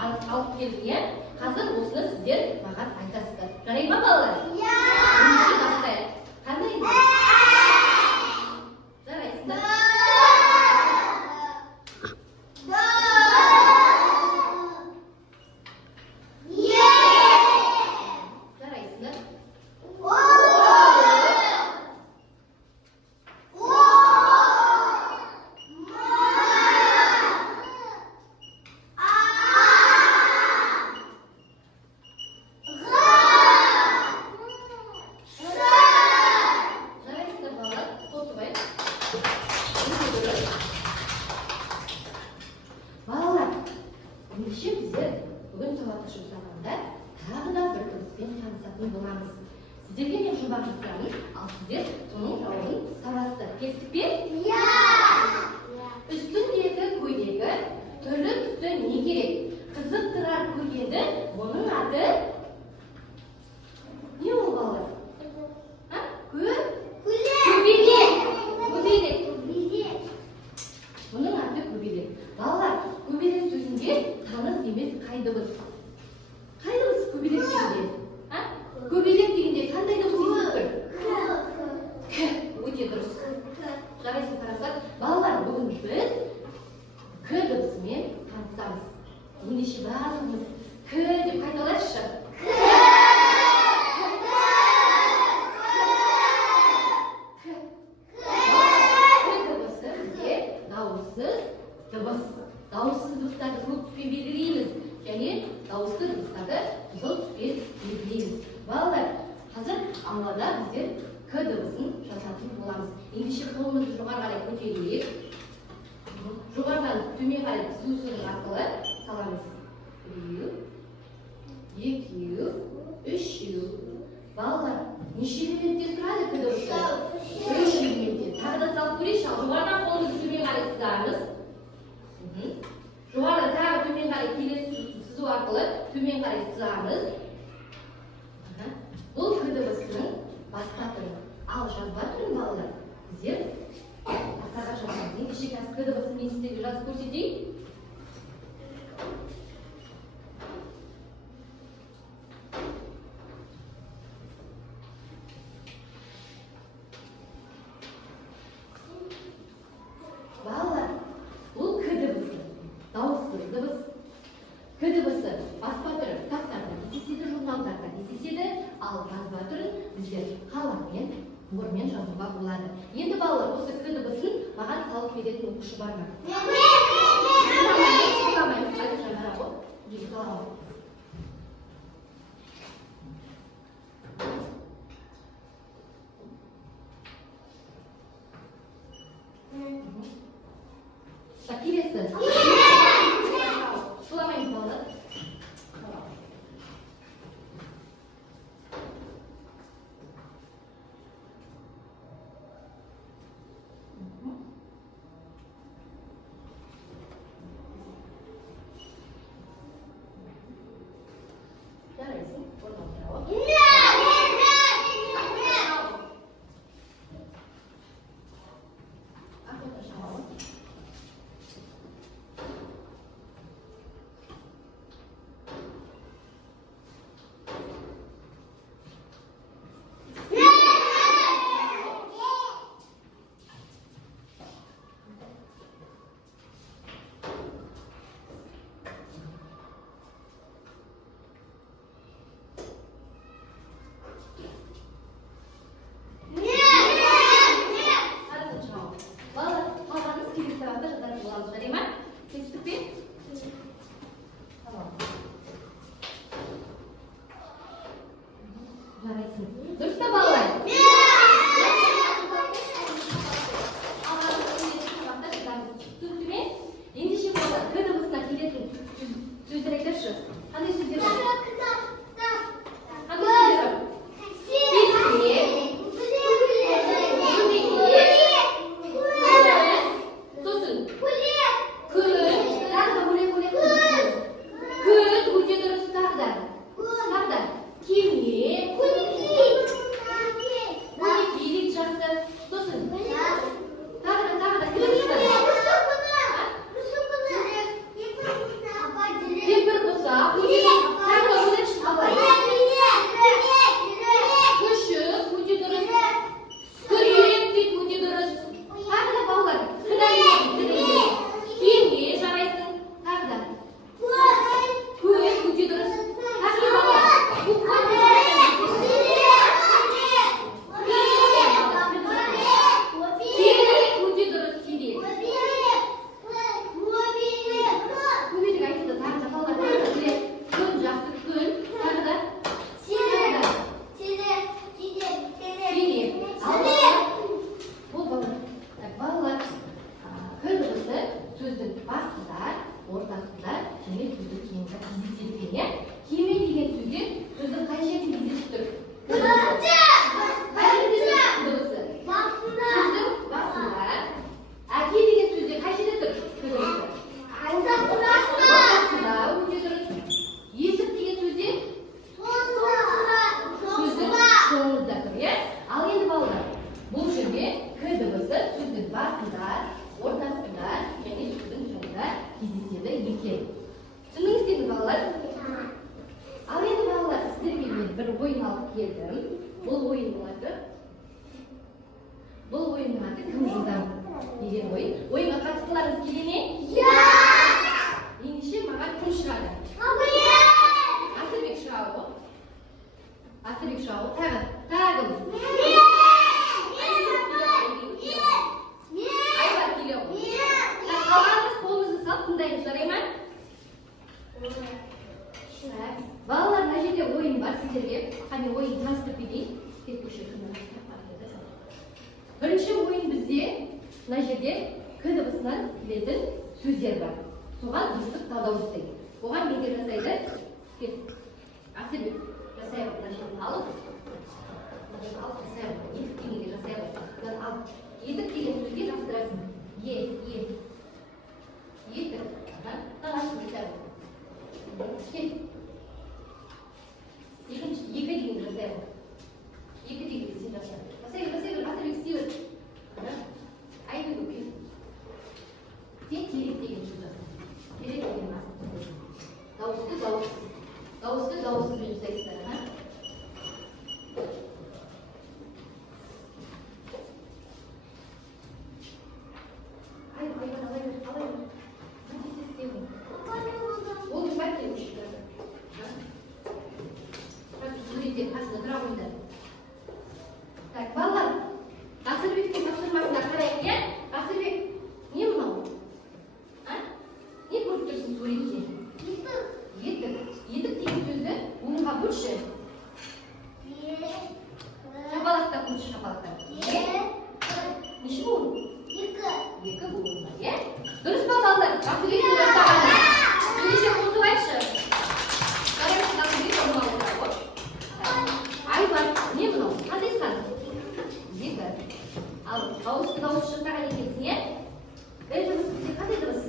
алып келген. Қазір осыны сіздер маған айтасыздар. Жарай ма балалар? Иә. Бастайық. Қандай? Жарайсыздар. Ендеше біздер бүгін сауаттық жұмсағанда тағы да бір дыбыспен танысатын боламыз. Сіздерге мен жұмбақ жасаймын, ал сіздер соның жауабын табасыздар. Келістік пе? Иә! Үстіндегі көйлегі түрлі түсті не керек? Қызықтырар көргенді, оның аты не ол балалар? Көбелек. Бұның аты көбелек. Балалар, көбелек сөзінде таныс емес қай дыбыс? Қай дыбыс көбелек дегенде? Көбелек дегенде қандай дыбыс естіп тұр? К. Өте дұрыс. Жарайсың қарасақ, балалар, бүгін біз К дыбысымен танысамыз. Ендеше барлығымыз К деп қайталайықшы. Дауыссыз дыбыстарды көк түспен белгілейміз және дауысты дыбыстарды қызыл түспен белгілейміз. Балалар, қазір аллада біздер К дыбысын жасатын боламыз. Ендеше қолымызды жоғары қарай көтерейік. Жоғарыдан төмен қарай сусының арқылы саламыз. 1, 2, 3. Балалар, неше элементтен тұрады К дыбысы? 3 элементтен. Тағы да салып көрейікші. Жоғарыдан қолымызды төмен қарай сызамыз. Жоғарыда тағы төмен қарай келесі сызу арқылы төмен қарай сызамыз. Бұл К дыбысының басқа түрі. Ал жазба түрін балалар біздер тақтаға жазамыз. Ендеше қазір К дыбысын мен сіздерге жазып көрсетейін. К дыбысы баспа түрі кітаптарда кездеседі, журналдарда кездеседі, ал жазба түрін біздер қаламмен, мормен жазуға болады. Енді балалар, осы К дыбысын маған салып беретін оқушы бар ма? Келесі. Сұламаймыз балалар. киме сөзді кейінгі кездеседі екен, иә? Киме деген сөзде сөздің қай жерін кездесіп тұр? Қай жерде дыбысы? Сөздің басында. Әке деген сөзде қай жерде тұр? Дыбысы. Ортасында, өте дұрыс. Есік деген сөзде сөздің соңында тұр, иә? Ал енді балалар, бұл жерде к дыбысы сөздің басында, ортасында және сөздің соңында кездеседі екен. Түсіндіңіздер ме, балалар? Ал енді балалар, сіздерге мен бір ойын алып келдім. Бұл ойынның аты кім жылдам деген ойын. Ойынға қатысқыларыңыз келе ме? Ендеше маған кім шығады? Асылбек шығады ғой. Асылбек шығады ғой. Тағы. Айбар келе ғой. Қалғанымыз қолымызды салып тыңдаймыз, жарай ма? Балалар, мына жерде ойын бар сіздерге. Қане ойын таныстырып берейін. Бірінші ойын бізде мына жерде к дыбысынан келетін сөздер бар. Соған дыбыстық талдау жасайды. Оған неге жасайды? Асылбек, жасайық. Мына жерден алып, жасайық. Етік дегенге жасайық. Етік деген сөзге жапсырасың. Етік. Тағасын жасайық. Екінші, екі дегенді жасайық. Екі дегенді сен жасайық. Жасайық, Асылбек істейбір. Айны көпей. Сен терек деген сөз жасайық. Терек деген дауысты жасайықсыздар. Балалар, Асылбектің тапсырмасына қарайық, иә? Асылбек, не мынау? Не көріп тұрсың суретте? Етік деген сөзді буынға бөлші. Шапалақтап бөлші, шапалақтап. Неше буын? Екі буын, иә? Дұрыс па, балалар? Асылбектің жасағаны. Неше қосып айтшы. Қарайсың, Асылбек орнына отыра ғой. Айбар, не мынау? Қандай сан? Екі. Ал дауысты жасаған екенсің, иә? Дыбыс бізде қандай дыбыс?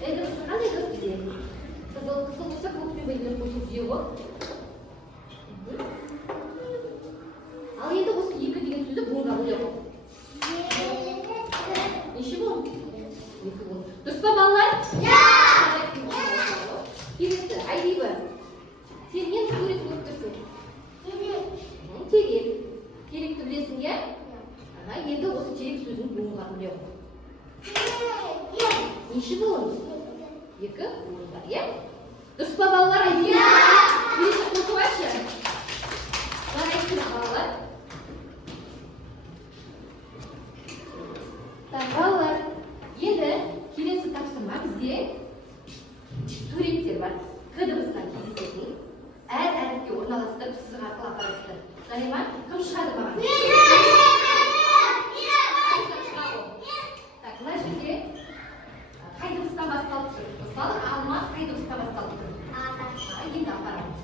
Дыбысы қандай дыбыс бізде? Қызыл болса көкпен белгілеп қосып жүйе ғой. Ал енді осы екі деген сөзді буынға бөле ғой. Неше буын? Екі буын. Дұрыс па, балалар? Келесі, Айбибі. Сен нені сурет көріп тұрсың? Терек. Теректі білесің, иә? Енді осы терек сөзін буынға бөле ғой. Неше буын? Екі буын бар, иә? Дұрыс па, балалар? Келесі қосып айтшы. Жарайсыз, балалар. Балалар, енді келесі тапсырма бізде суреттер бар. К дыбысынан кездесетін. Әр әріпке орналастырып, сызық арқылы апарасыздар. Жарай ма? Кім шығады маған? Мына жерде қай дыбыстан басталып тұр? Мысалы, алма қай дыбыстан басталып тұр? Енді апарамыз.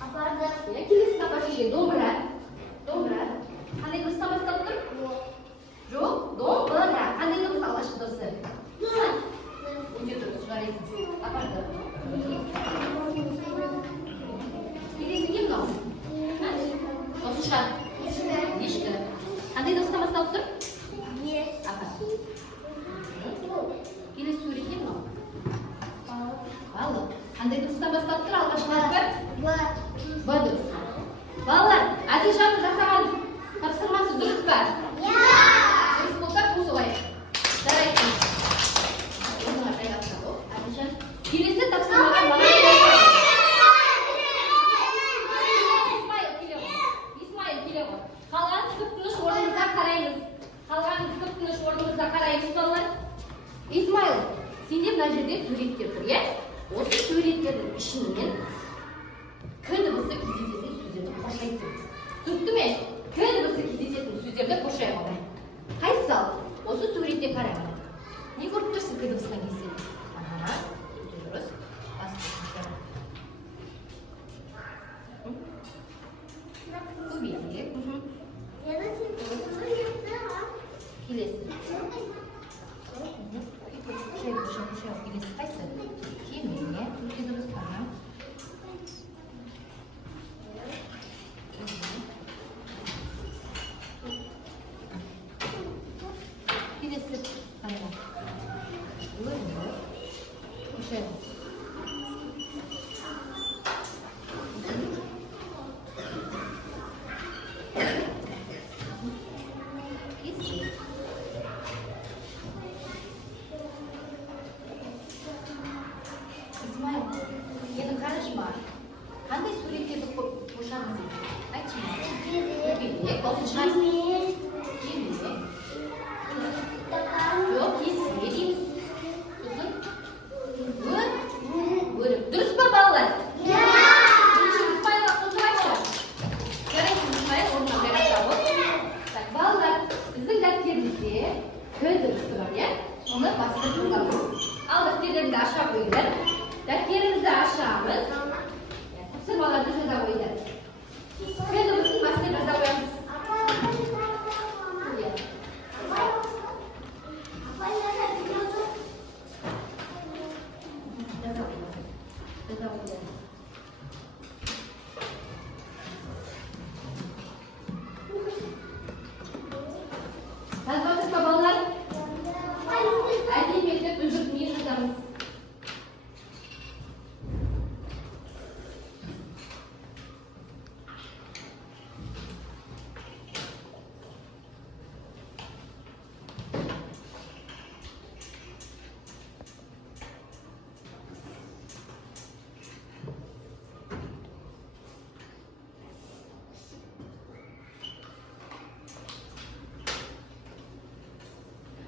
Апарды. Келесін апашы ше, домбыра. Қандай дыбыстан басталып тұр? Жоқ, домбыра. Қандай дыбыс алғашқы дыбысы? Өте дұрыс, жарайсың. Апарды. Келесі не мынау? Осы шығар. Ешкі. Қандай дыбыстан басталып тұр? Апар. Келесі сурет не мынау? Балық. Қандай дыбыстан басталып тұр? Алғашқы әрпі? Б дыбысы. Балалар, Әділжанның жасаған тапсырмасы дұрыс па? Дұрыс болса қосып айтып. Жарайсың. Келесі тапсырмаға бала Исмайыл келе ғой. Қалған тып-тыныш орнымызда қараймыз, балалар. Исмайыл, сенде мына жерде суреттер тұр, иә? Осы суреттердің ішінен к дыбысы кездесетін сөздерді қошайсың. Түсінікті ме? К дыбысы кездесетін сөздерді қошай қалай. Қайсысы ал? Осы суретте қараймын. Не көріп тұрсың кайдыбыздан келсе. Көтереміз. Басып көбейтейік. Келесі. Келесі қайсы? Кеме. Көтереміз бара. Келесі қайда? İsmail, енді қарашма. Қандай суреттерді қошамыз дейді? Айтшы маған. Көбелек, болсын шаш. Кеме. Жоқ, кесме дейміз. Өрік. Дұрыс па, балалар? Иә! Ismailға қосылайықшы. Жарайсың, Ismail, орнына қайрақта бол. Так, балалар, біздің дәптерімізде К дыбысы бар, иә? Оны бастырып жазамыз. Ал дәптеріңді аша қойыңдар. Дәптерімізді ашамыз. Тапсырмаларды жаза қойыңдар. К дыбысын бастырып жаза қоямыз. Жазбадыңыз ба, балалар? Әдемі етіп үзілтмей жазамыз.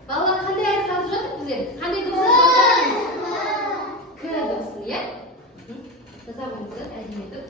Балалар, қандай әріп жазып жатыр біздер? Қандай дыбысын жазамыз? К дыбысын, иә? Жаза қойыңыздар, әдемі етіп.